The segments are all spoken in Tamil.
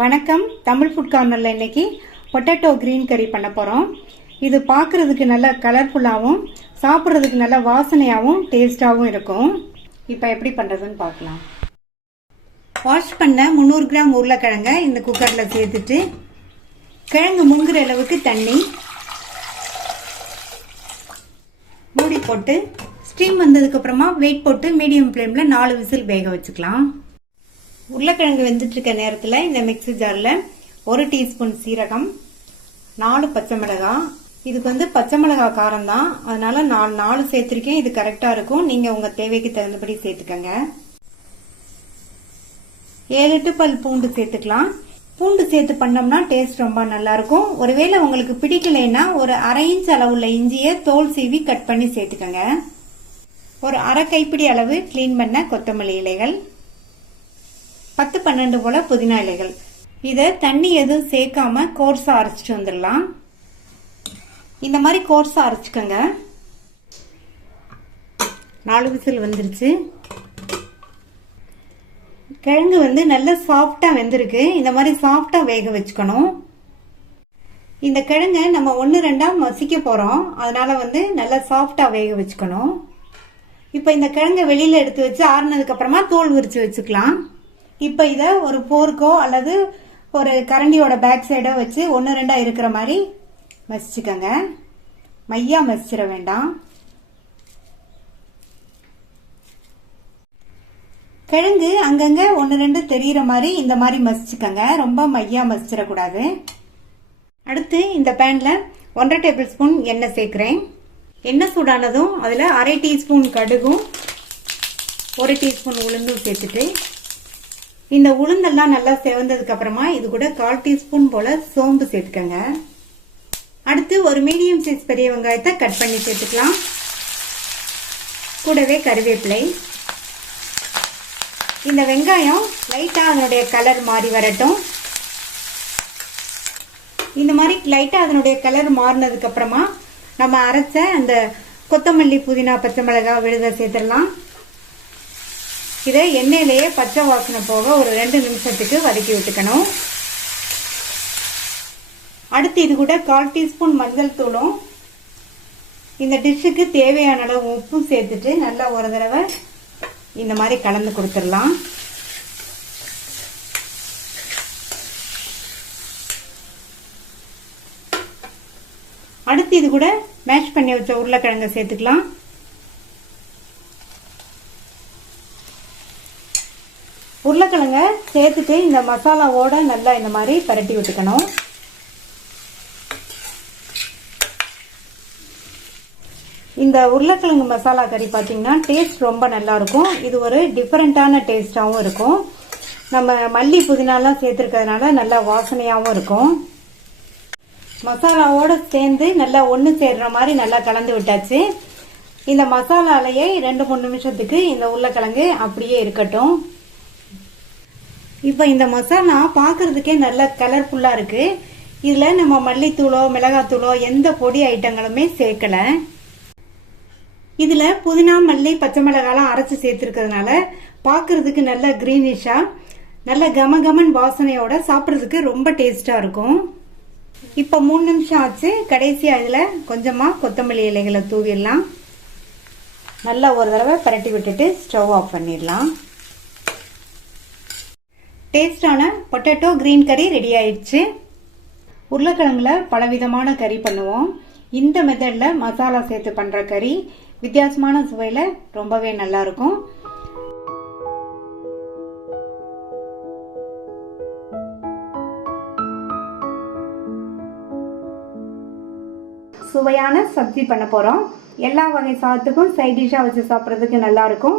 வணக்கம். தமிழ் ஃபுட் கார்னரில் இன்னைக்கு பொட்டேட்டோ கிரீன் கறி பண்ண போகிறோம். இது பார்க்குறதுக்கு நல்ல கலர்ஃபுல்லாகவும் சாப்பிட்றதுக்கு நல்ல வாசனையாகவும் டேஸ்டாகவும் இருக்கும். இப்போ எப்படி பண்ணுறதுன்னு பார்க்கலாம். வாஷ் பண்ண 300 கிராம் உருளைக்கிழங்க இந்த குக்கரில் சேர்த்துட்டு கிழங்கு முங்குற அளவுக்கு தண்ணி மூடி போட்டு ஸ்டீம் வந்ததுக்கப்புறமா வெயிட் போட்டு மீடியம் ஃப்ளேமில் 4 விசில் வேக வச்சுக்கலாம். உருளைக்கிழங்கு வெந்துட்டு இருக்க நேரத்தில் இந்த மிக்ஸி ஜாரில் 1 டீஸ்பூன் சீரகம், 4 பச்சை மிளகாய். இதுக்கு பச்சை மிளகாய் காரம் தான், அதனால நான் 4 சேர்த்திருக்கேன். இது கரெக்டாக இருக்கும். நீங்கள் உங்கள் தேவைக்கு தகுந்தபடி சேர்த்துக்கங்க. 7-8 பல் பூண்டு சேர்த்துக்கலாம். பூண்டு சேர்த்து பண்ணோம்னா டேஸ்ட் ரொம்ப நல்லா இருக்கும். ஒருவேளை உங்களுக்கு பிடிக்கலைன்னா ஒரு 1/2 இன்ச் அளவுள்ள இஞ்சியை தோல் சீவி கட் பண்ணி சேர்த்துக்கங்க. ஒரு 1/2 கைப்பிடி அளவு கிளீன் பண்ண கொத்தமல்லி இலைகள், 10-12 போல புதினா இலைகள். இதை தண்ணி எதுவும் சேர்க்காம கோர்ஸா அரைச்சிட்டு வந்துடலாம். இந்த மாதிரி கோர்ஸா அரைச்சுக்கோங்க. 4 விசில் வந்துருச்சு. கிழங்கு நல்ல சாஃப்டா வெந்திருக்கு. இந்த மாதிரி சாஃப்டா வேக வச்சுக்கணும். இந்த கிழங்க நம்ம 1-2 மசிக்க போறோம், அதனால நல்லா சாஃப்டா வேக வச்சுக்கணும். இப்ப இந்த கிழங்க வெளியில எடுத்து வச்சு ஆறுனதுக்கு அப்புறமா தோல் உரிச்சு வச்சுக்கலாம். இப்ப இத ஒரு போர்க்கோ அல்லது ஒரு கரண்டியோட பேக் சைடோ வச்சு 1-2 இருக்கிற மாதிரி மசிச்சுக்கங்க. மையா மசிச்சிட வேண்டாம். கிழங்கு அங்கங்க 1-2 தெரியுற மாதிரி இந்த மாதிரி மசிச்சுக்கங்க. ரொம்ப மையா மசிச்சிடக்கூடாது. அடுத்து இந்த பேன்ல 1/2 டேபிள் ஸ்பூன் எண்ணெய் சேர்க்கிறேன். எண்ணெய் சூடானதும் அதுல 1/2 டீஸ்பூன் கடுகும் 1 டீஸ்பூன் உளுந்தும் சேர்த்துட்டு இந்த உளுந்தெல்லாம் நல்லா செவந்ததுக்கு அப்புறமா இது கூட 1/4 டீஸ்பூன் போல சோம்பு சேர்த்துக்கங்க. அடுத்து ஒரு மீடியம் சைஸ் பெரிய வெங்காயத்தை கட் பண்ணி சேர்த்துக்கலாம். கூடவே கருவேப்பிலை. இந்த வெங்காயம் லைட்டா அதனுடைய கலர் மாறி வரட்டும். இந்த மாதிரி லைட்டா அதனுடைய கலர் மாறினதுக்கு அப்புறமா நம்ம அரைச்ச அந்த கொத்தமல்லி, புதினா, பச்சை மிளகாய் விழுத சேர்த்துடலாம். இதை எண்ணெயிலேயே பச்சை வாசனை போக ஒரு 2 நிமிஷத்துக்கு வதக்கி விட்டுக்கணும். அடுத்து இது கூட 1/4 டீஸ்பூன் மஞ்சள் தூளும் இந்த டிஷ்ஷுக்கு தேவையான அளவு உப்பும் சேர்த்துட்டு நல்லா ஒரு தடவை இந்த மாதிரி கலந்து கொடுத்துடலாம். அடுத்து இது கூட மேஷ் பண்ணி வச்ச உருளைக்கிழங்க சேர்த்துக்கலாம். உருளைக்கிழங்க சேர்த்துட்டு இந்த மசாலாவோட நல்லா இந்த மாதிரி பரட்டி விட்டுக்கணும். இந்த உருளைக்கிழங்கு மசாலா கறி பார்த்தீங்கன்னா டேஸ்ட் ரொம்ப நல்லா இருக்கும். இது ஒரு டிஃபரெண்டான டேஸ்டாகவும் இருக்கும். நம்ம மல்லி, புதினாலாம் சேர்த்துருக்கிறதுனால நல்லா வாசனையாகவும் இருக்கும். மசாலாவோட சேர்ந்து நல்லா ஒன்று சேர்ற மாதிரி நல்லா கலந்து விட்டாச்சு. இந்த மசாலாலேயே 2-3 நிமிஷத்துக்கு இந்த உருளைக்கிழங்கு அப்படியே இருக்கட்டும். இப்போ இந்த மசாலா பார்க்கறதுக்கே நல்ல கலர்ஃபுல்லா இருக்கு. இதுல நம்ம மல்லித்தூளோ மிளகாத்தூளோ எந்த பொடி ஐட்டங்களுமே சேர்க்கல. இதுல புதினா, மல்லி, பச்சை மிளகாலாம் அரைச்சு சேர்த்திருக்கிறதுனால பார்க்கறதுக்கு நல்ல கிரீனிஷா நல்ல கமகமன் வாசனையோட சாப்பிட்றதுக்கு ரொம்ப டேஸ்டா இருக்கும். இப்போ 3 நிமிஷம் ஆச்சு. கடைசியா இதுல கொஞ்சமா கொத்தமல்லி இலைகளை தூவிடலாம். நல்லா ஒரு தடவை பரட்டி விட்டுட்டு ஸ்டவ் ஆஃப் பண்ணிடலாம். டேஸ்டான பொட்டேட்டோ கிரீன் கறி ரெடி ஆயிடுச்சு. உருளைக்கிழங்குல பலவிதமான கறி பண்ணுவோம். இந்த மெத்தட்ல மசாலா சேர்த்து பண்ற கறி வித்தியாசமான சுவையில ரொம்பவே நல்லா இருக்கும். சுவையான சப்ஜி பண்ண போறோம். எல்லா வகை சாதத்துக்கும் சைட் டிஷ்ஷா வச்சு சாப்பிட்றதுக்கு நல்லா இருக்கும்.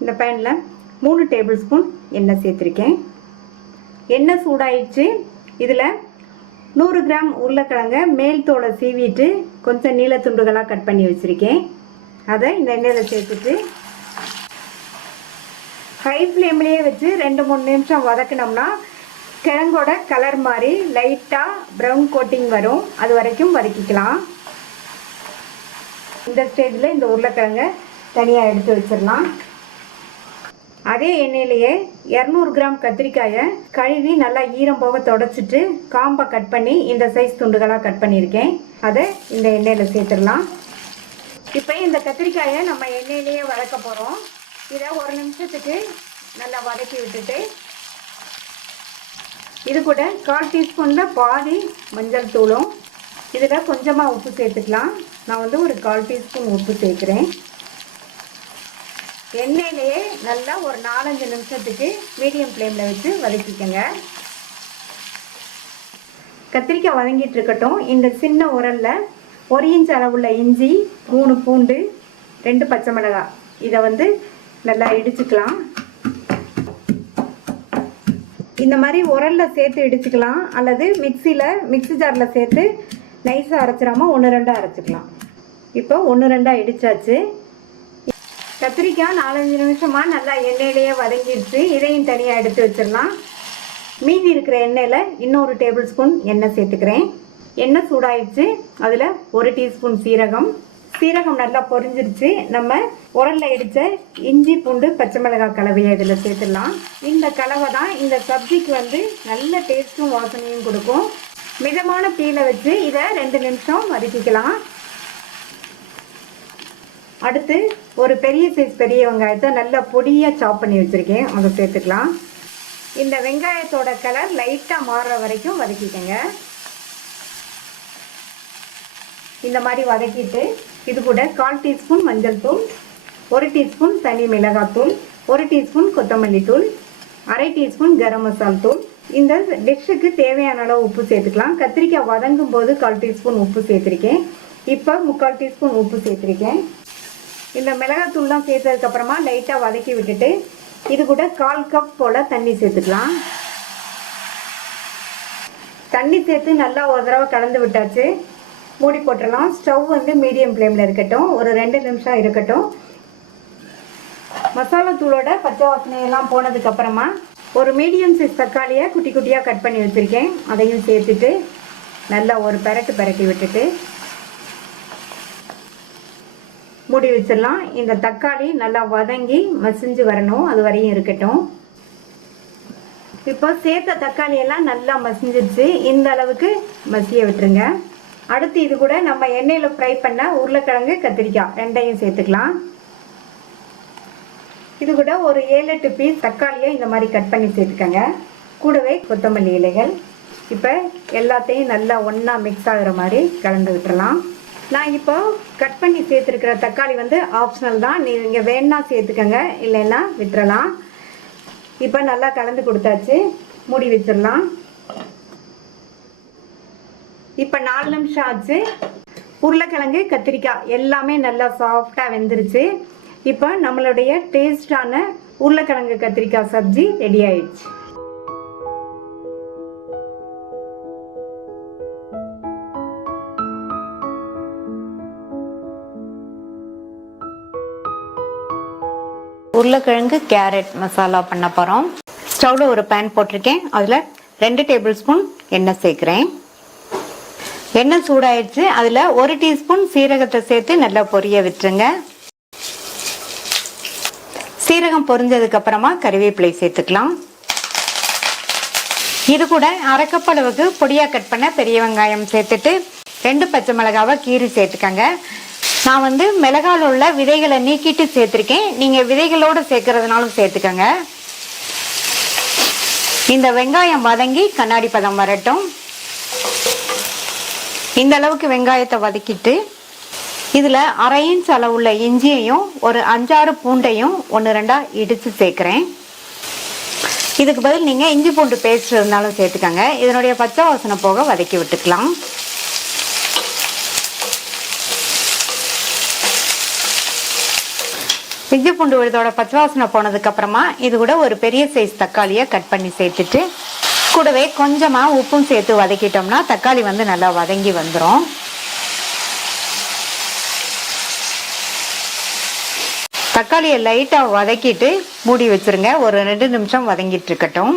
இந்த பேன்ல 3 டேபிள் ஸ்பூன் எண்ணெய் சேர்த்திருக்கேன். எண்ணெய் சூடாயிடுச்சு. இதுல 100 கிராம் உருளைக்கிழங்க மேல் தோலை சீவிட்டு கொஞ்சம் நீள துண்டுகளாக கட் பண்ணி வச்சிருக்கேன். அதை இந்த எண்ணெயில சேர்த்துட்டு ஹை ஃப்ளேம்லேயே வச்சு 2-3 நிமிஷம் வதக்கினோம்னா கிழங்கோட கலர் மாதிரி லைட்டா ப்ரௌன் கோட்டிங் வரும். அது வரைக்கும் வதக்கிக்கலாம். இந்த ஸ்டேஜில் இந்த உருளைக்கிழங்க தனியாக எடுத்து வச்சிடலாம். அதே எண்ணெயிலேயே 200 கிராம் கத்திரிக்காயை கழுவி நல்லா ஈரம் போக தொடச்சிட்டு காம்பை கட் பண்ணி இந்த சைஸ் துண்டுகளாக கட் பண்ணியிருக்கேன். அதை இந்த எண்ணெயில் சேர்த்துடலாம். இப்போ இந்த கத்திரிக்காயை நம்ம எண்ணெயிலேயே வதக்க போகிறோம். இதை 1 நிமிஷத்துக்கு நல்லா வதக்கி விட்டுட்டு இது கூட 1/4 டீஸ்பூனில் பாதி மஞ்சள் தூளும் இதில் கொஞ்சமாக உப்பு சேர்த்துக்கலாம். நான் வந்து ஒரு 1/4 டீஸ்பூன் உப்பு சேர்க்குறேன். எண்ணெயிலேயே நல்லா ஒரு 4-5 நிமிஷத்துக்கு மீடியம் ஃப்ளேமில் வச்சு வதக்கிக்கோங்க. கத்திரிக்காய் வதங்கிட்டு இருக்கட்டும். இந்த சின்ன உரலில் 1 இன்ச் அளவுள்ள இஞ்சி, 3 பூண்டு, 2 பச்சை மிளகாய் இதை வந்து நல்லா இடிச்சுக்கலாம். இந்த மாதிரி உரலில் சேர்த்து இடிச்சுக்கலாம் அல்லது மிக்ஸி ஜாரில் சேர்த்து நைஸாக அரைச்சிடாமல் 1-2 அரைச்சிக்கலாம். இப்போ 1-2 இடிச்சாச்சு. கத்திரிக்காய் 4-5 நிமிஷமாக நல்லா எண்ணெயிலேயே வதங்கிடுச்சு. இதையும் தனியாக எடுத்து வச்சிடலாம். மீதி இருக்கிற எண்ணெயில் இன்னொரு டேபிள் ஸ்பூன் எண்ணெய் சேர்த்துக்கிறேன். எண்ணெய் சூடாயிடுச்சு. அதில் 1 டீஸ்பூன் சீரகம் நல்லா பொரிஞ்சிருச்சு. நம்ம உரலில் இடித்த இஞ்சி, பூண்டு, பச்சை மிளகாய் கலவையை இதில் சேர்த்துடலாம். இந்த கலவை தான் இந்த சப்ஜிக்கு வந்து நல்ல டேஸ்ட்டும் வாசனையும் கொடுக்கும். மிதமான தீயில வச்சு இதை 2 நிமிஷம் வதக்கிக்கலாம். அடுத்து ஒரு பெரிய சைஸ் பெரிய வெங்காயத்தை நல்லா பொடியாக சாப் பண்ணி வச்சுருக்கேன். அதை சேர்த்துக்கலாம். இந்த வெங்காயத்தோட கலர் லைட்டாக மாறுற வரைக்கும் வதக்கிக்கங்க. இந்த மாதிரி வதக்கிட்டு இது கூட 1/4 டீஸ்பூன் மஞ்சள் தூள், 1 டீஸ்பூன் தனி மிளகாத்தூள், 1 டீஸ்பூன் கொத்தமல்லி தூள், 1/2 டீஸ்பூன் கரம் மசாலா தூள். இந்த டிஷ்ஷுக்கு தேவையான அளவு உப்பு சேர்த்துக்கலாம். கத்திரிக்காய் வதங்கும் போது 1/4 டீஸ்பூன் உப்பு சேர்த்துருக்கேன். இப்போ 3/4 டீஸ்பூன் உப்பு சேர்த்துருக்கேன். இந்த மிளகாத்தூள்லாம் சேர்த்ததுக்கப்புறமா லைட்டாக வதக்கி விட்டுட்டு இது கூட 1/4 கப் போல் தண்ணி சேர்த்துக்கலாம். தண்ணி சேர்த்து நல்லா ஒரு தடவை கலந்து விட்டாச்சு. மூடி போட்டுடலாம். ஸ்டவ் வந்து மீடியம் ஃப்ளேமில் இருக்கட்டும். ஒரு 2 நிமிஷம் இருக்கட்டும். மசாலா தூளோட பச்சை வாசனையெல்லாம் போனதுக்கப்புறமா ஒரு மீடியம் சைஸ் தக்காளியை குட்டி குட்டியாக கட் பண்ணி வச்சுருக்கேன். அதையும் சேர்த்துட்டு நல்லா ஒரு பெரட்டி விட்டுட்டு மூடி வச்சிடலாம். இந்த தக்காளி நல்லா வதங்கி மசிஞ்சு வரணும். அது வரையும் இருக்கட்டும். இப்போ சேர்த்த தக்காளி எல்லாம் நல்லா மசிஞ்சிருச்சு. இந்த அளவுக்கு மசிய விட்டுருங்க. அடுத்து இது கூட நம்ம எண்ணெயில் ஃப்ரை பண்ண உருளைக்கிழங்கு, கத்திரிக்காய் 2ஐயும் சேர்த்துக்கலாம். இது கூட ஒரு 7-8 பீஸ் தக்காளியை இந்த மாதிரி கட் பண்ணி சேர்த்துக்கங்க. கூடவே கொத்தமல்லி இலைகள். இப்போ எல்லாத்தையும் நல்லா ஒன்றா மிக்ஸ் ஆகிற மாதிரி கலந்து விட்டுறலாம். நான் இப்போ கட் பண்ணி சேர்த்துருக்கிற தக்காளி வந்து ஆப்ஷனல் தான். நீங்கள் வேணா சேர்த்துக்கங்க, இல்லைன்னா விட்டுறலாம். இப்போ நல்லா கலந்து கொடுத்தாச்சு. மூடி வச்சிடலாம். இப்போ 4 நிமிஷம் ஆச்சு. உருளைக்கிழங்கு, கத்திரிக்காய் எல்லாமே நல்லா சாஃப்டாக வெந்துருச்சு. இப்போ நம்மளுடைய டேஸ்டான உருளைக்கிழங்கு கத்திரிக்காய் சப்ஜி ரெடி ஆயிடுச்சு. உருளைக்கிழங்கு கேரட் மசாலா பண்ண போகிறோம். ஸ்டவ்வில் ஒரு பேன் போட்டிருக்கேன். அதில் 2 டேபிள் ஸ்பூன் எண்ணெய் சேர்க்குறேன். எண்ணெய் சூடாயிடுச்சு. அதில் 1 டீஸ்பூன் சீரகத்தை சேர்த்து நல்லா பொரிய விட்டுருங்க. சீரகம் பொரிஞ்சதுக்கு அப்புறமா கறிவேப்பிலை சேர்த்துக்கலாம். இது கூட 1/2 கப் அளவுக்கு பொடியாக கட் பண்ண பெரிய வெங்காயம் சேர்த்துட்டு 2 பச்சை மிளகாவை கீறி சேர்த்துக்கங்க. நான் வந்து மிளகாயில் உள்ள விதைகளை நீக்கிட்டு சேர்த்துருக்கேன். நீங்கள் விதைகளோடு சேர்க்கறதுனாலும் சேர்த்துக்கங்க. இந்த வெங்காயம் வதங்கி கண்ணாடி பதம் வரட்டும். இந்த அளவுக்கு வெங்காயத்தை வதக்கிட்டு இதில் 1/2 இன்ச் அளவுள்ள இஞ்சியையும் ஒரு 5-6 பூண்டையும் 1-2 இடித்து சேர்க்குறேன். இதுக்கு பதில் நீங்கள் இஞ்சி பூண்டு பேஸ்ட் இருந்தாலும் சேர்த்துக்கங்க. இதனுடைய பச்சை வாசனை போக வதக்கி விட்டுக்கலாம். இஞ்சி பூண்டு விழுதோட பச்சை வாசனை போனதுக்கு அப்புறமா இது கூட ஒரு பெரிய சைஸ் தக்காளியை கட் பண்ணி சேர்த்துட்டு கூடவே கொஞ்சமாக உப்பும் சேர்த்து வதக்கிட்டோம்னா தக்காளி வந்து நல்லா வதங்கி வந்துடும். தக்காளியை லைட்டாக வதக்கிட்டு மூடி வச்சிருங்க. ஒரு 2 நிமிஷம் வதங்கிட்டு இருக்கட்டும்.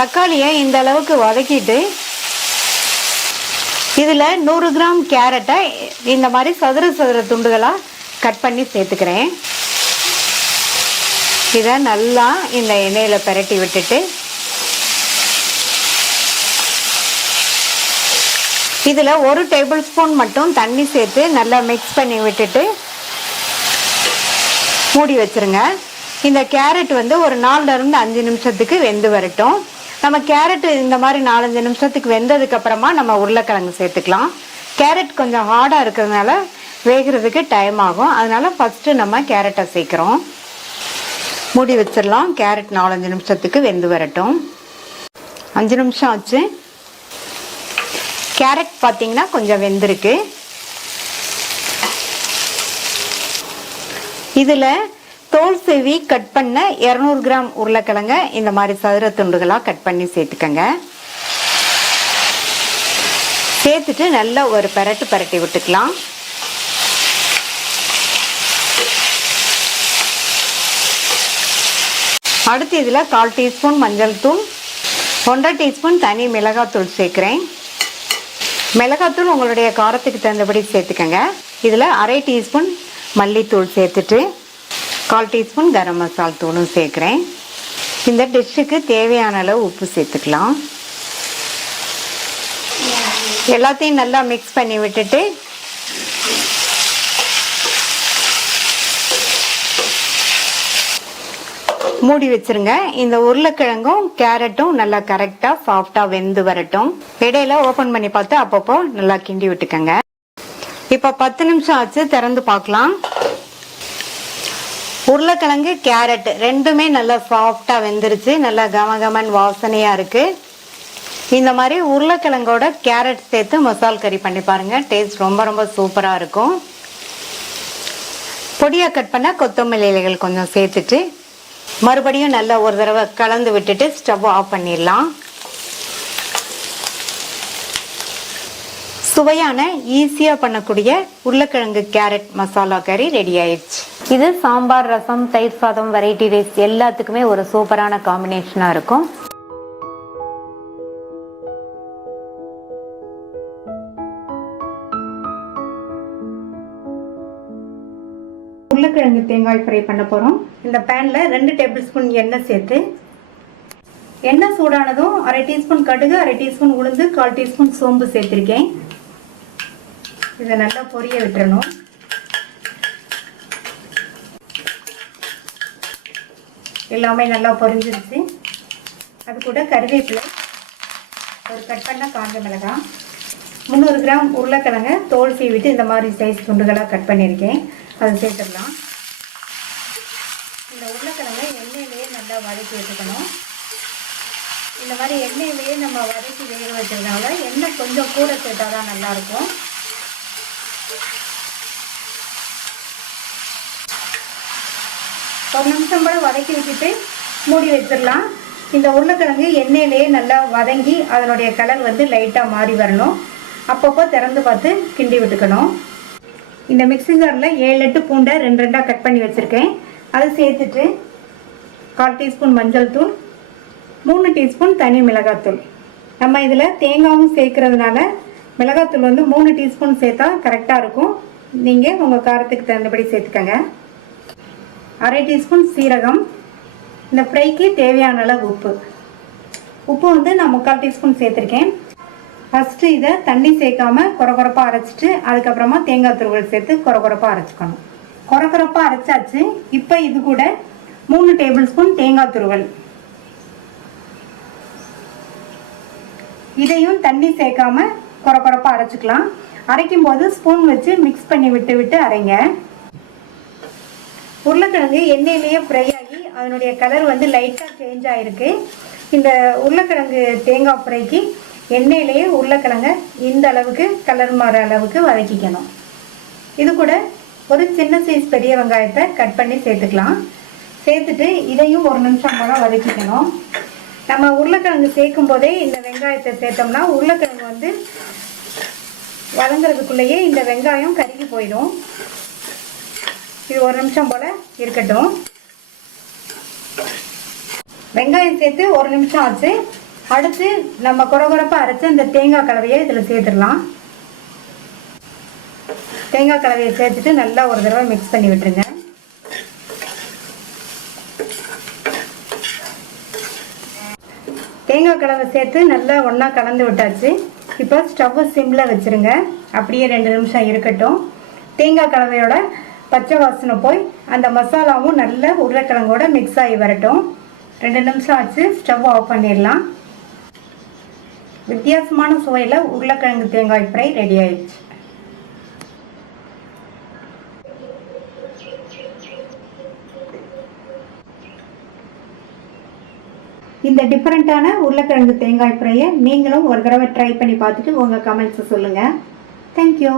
தக்காளியை இந்த அளவுக்கு வதக்கிட்டு இதில் 100 கிராம் கேரட்டை இந்த மாதிரி சதுர சதுர துண்டுகளாக கட் பண்ணி சேர்த்துக்கிறேன். இதை நல்லா இந்த எண்ணெயில் பிரட்டி விட்டுட்டு இதில் 1 டேபிள் ஸ்பூன் மட்டும் தண்ணி சேர்த்து நல்லா மிக்ஸ் பண்ணி விட்டுட்டு மூடி வச்சுருங்க. இந்த கேரட் வந்து ஒரு 4லிருந்து 5 நிமிஷத்துக்கு வெந்து வரட்டும். நம்ம கேரட் இந்த மாதிரி 4-5 நிமிஷத்துக்கு வெந்ததுக்கு அப்புறமா நம்ம உருளைக்கிழங்கு சேர்த்துக்கலாம். கேரட் கொஞ்சம் ஹார்டாக இருக்கிறதுனால வேகிறதுக்கு டைம் ஆகும். அதனால ஃபஸ்ட்டு நம்ம கேரட்டை சேர்க்குறோம். மூடி வச்சிடலாம். கேரட் 4-5 நிமிஷத்துக்கு வெந்து வரட்டும். 5 நிமிஷம் ஆச்சு. கேரட் பார்த்தீங்கன்னா கொஞ்சம் வெந்திருக்கு. இதில் தோல் சீவி கட் பண்ண 200 கிராம் உருளைக்கிழங்க இந்த மாதிரி சதுர துண்டுகளாக கட் பண்ணி சேர்த்துக்கங்க. சேர்த்துட்டு நல்லா ஒரு பிரட்டி விட்டுக்கலாம். அடுத்து இதில் 1/4 டீஸ்பூன் மஞ்சள் தூள், 1/2 டீஸ்பூன் தனி மிளகாத்தூள் சேர்க்குறேன். மிளகாத்தூள் உங்களுடைய காரத்துக்கு தகுந்தபடி சேர்த்துக்கங்க. இதில் 1/2 டீஸ்பூன் மல்லித்தூள் சேர்த்துட்டு 1/4 டீஸ்பூன் கரம் மசாலா தூளும் சேர்க்குறேன். இந்த டிஷ்ஷுக்கு தேவையான அளவு உப்பு சேர்த்துக்கலாம். எல்லாத்தையும் நல்லா மிக்ஸ் பண்ணி விட்டுட்டு மூடி வச்சிருங்க. இந்த உருளைக்கிழங்கும் கேரட்டும் நல்லா கரெக்டாக சாஃப்டாக வெந்து வரட்டும். இடையில ஓப்பன் பண்ணி பார்த்து அப்பப்போ நல்லா கிண்டி விட்டுக்கங்க. இப்போ 10 நிமிஷம் ஆச்சு. திறந்து பார்க்கலாம். உருளைக்கிழங்கு கேரட் ரெண்டுமே நல்லா சாஃப்டா வெந்துருச்சு. நல்லா கமகமன் வாசனையா இருக்கு. இந்த மாதிரி உருளைக்கிழங்கோட கேரட் சேர்த்து மசால் கறி பண்ணி பாருங்க. டேஸ்ட் ரொம்ப ரொம்ப சூப்பரா இருக்கும். பொடியா கட் பண்ண கொத்தமல்லி இலைகள் கொஞ்சம் சேர்த்துட்டு மறுபடியும் நல்லா ஒரு தடவை கலந்து விட்டுட்டு ஸ்டவ் ஆஃப் பண்ணிடலாம். சுவையான ஈஸியா பண்ணக்கூடிய உருளைக்கிழங்கு கேரட் மசாலா கறி ரெடி ஆயிடுச்சு. இது சாம்பார், ரசம், தயிர் சாதம், வெரைட்டி ரைஸ் எல்லாத்துக்குமே ஒரு சூப்பரான காம்பினேஷனா இருக்கும். உருளைக்கிழங்கு தேங்காய் ஃப்ரை பண்ண போறோம். இந்த பேன்ல 2 டேபிள் ஸ்பூன் எண்ணெய் சேர்த்து எண்ணெய் சூடானதும் 1/2 டீஸ்பூன் கடுகு, 1/2 டீஸ்பூன் உளுந்து, 1/4 டீஸ்பூன் சோம்பு சேர்த்திருக்கேன். இதை நல்லா பொரிய விட்டுறணும். எல்லாமே நல்லா பொரிஞ்சிருச்சு. அது கூட கருவேப்பிலை, ஒரு கட் பண்ண காஞ்ச மிளகாய், 300 கிராம் உருளைக்கிழங்க தோல் சீவிட்டு இந்த மாதிரி சைஸ் துண்டுகளாக கட் பண்ணியிருக்கேன். அதை சேர்த்துடலாம். இந்த உருளைக்கிழங்க எண்ணெயிலேயே நல்லா வதக்கி வச்சுக்கணும். இந்த மாதிரி எண்ணெயிலேயே நம்ம வதக்கி வேக வச்சதுனால எண்ணெய் கொஞ்சம் கூட சேர்த்தா தான் நல்லாயிருக்கும். ஒரு நிமிஷம் கூட வதக்கி வச்சுட்டு மூடி வச்சிடலாம். இந்த உருளைக்கிழங்கு எண்ணெயிலேயே நல்லா வதங்கி அதனுடைய கலர் வந்து லைட்டாக மாறி வரணும். அப்பப்போ திறந்து பார்த்து கிண்டி விட்டுக்கணும். இந்த மிக்ஸி ஜாரில் 7-8 பூண்டை 2-2 கட் பண்ணி வச்சுருக்கேன். அதை சேர்த்துட்டு 1/4 டீஸ்பூன் மஞ்சள் தூள், 3 டீஸ்பூன் தனி மிளகாத்தூள். நம்ம இதில் தேங்காயும் சேர்க்கறதுனால மிளகாத்தூள் வந்து 3 டீஸ்பூன் சேர்த்தா கரெக்டாக இருக்கும். நீங்கள் உங்கள் காரத்துக்கு தகுந்தபடி சேர்த்துக்கங்க. 1/2 டீஸ்பூன் சீரகம். இந்த ஃப்ரைக்கு தேவையான அளவு உப்பு வந்து நான் 3/4 டீஸ்பூன் சேர்த்துருக்கேன். ஃபஸ்ட்டு இதை தண்ணி சேர்க்காம கொரகொரப்பாக அரைச்சிட்டு அதுக்கப்புறமா தேங்காய் துருவல் சேர்த்து கொரகொரப்பாக அரைச்சிக்கணும். கொரகொரப்பாக அரைச்சாச்சு. இப்போ இது கூட 3 டேபிள் ஸ்பூன் தேங்காய் துருவல், இதையும் தண்ணி சேர்க்காம கொரகொரப்பாக அரைச்சிக்கலாம். அரைக்கும் போது ஸ்பூன் வச்சு மிக்ஸ் பண்ணி விட்டு அரைங்க. உருளைக்கிழங்கு எண்ணெயிலேயே ஃப்ரை ஆகி அதனுடைய கலர் வந்து லைட்டாக சேஞ்ச் ஆகிருக்கு. இந்த உருளைக்கிழங்கு தேங்காய் ஃப்ரைக்கு எண்ணெயிலேயே உருளைக்கிழங்க இந்த அளவுக்கு கலர் மாற அளவுக்கு வதக்கிக்கணும். இது கூட ஒரு சின்ன சைஸ் பெரிய வெங்காயத்தை கட் பண்ணி சேர்த்துக்கலாம். சேர்த்துட்டு இதையும் ஒரு நிமிஷம் போல வதக்கிக்கணும். நம்ம உருளைக்கிழங்கு சேர்க்கும் போதே இந்த வெங்காயத்தை சேர்த்தோம்னா உருளைக்கிழங்கு வந்து வதங்கிறதுக்குள்ளேயே இந்த வெங்காயம் கருகி போயிடும். இது ஒரு நிமிஷம் போல இருக்கட்டும். வெங்காயம் சேர்த்து ஒரு நிமிஷம் ஆச்சு. அடுத்து நம்ம கொரகொரப்பா அரைச்ச இந்த தேங்காய் கலவையை இதில் சேர்த்துடலாம். தேங்காய் கலவையை சேர்த்துட்டு நல்லா ஒரு தடவை மிக்ஸ் பண்ணி விட்டுருங்க. தேங்காய் கலவை சேர்த்து நல்லா ஒன்றா கலந்து விட்டாச்சு. இப்போ ஸ்டவ் சிம்மில் வச்சுருங்க. அப்படியே 2 நிமிஷம் இருக்கட்டும். தேங்காய் கலவையோட பச்சை வாசனை போய் அந்த மசாலாவும் நல்ல உருளைக்கிழங்கோட மிக்ஸ் ஆகி வரட்டும். 2 நிமிஷம் ஆச்சு. ஸ்டவ் ஆஃப் பண்ணிடலாம். வித்தியாசமான சுவையில் உருளைக்கிழங்கு தேங்காய் ஃப்ரை ரெடி ஆயிடுச்சு. இந்த டிஃப்ரெண்ட்டான உருளைக்கிழங்கு தேங்காய் ஃப்ரையை நீங்களும் ஒரு தடவை ட்ரை பண்ணி பார்த்துட்டு உங்கள் கமெண்ட்ஸை சொல்லுங்கள். தேங்க்யூ.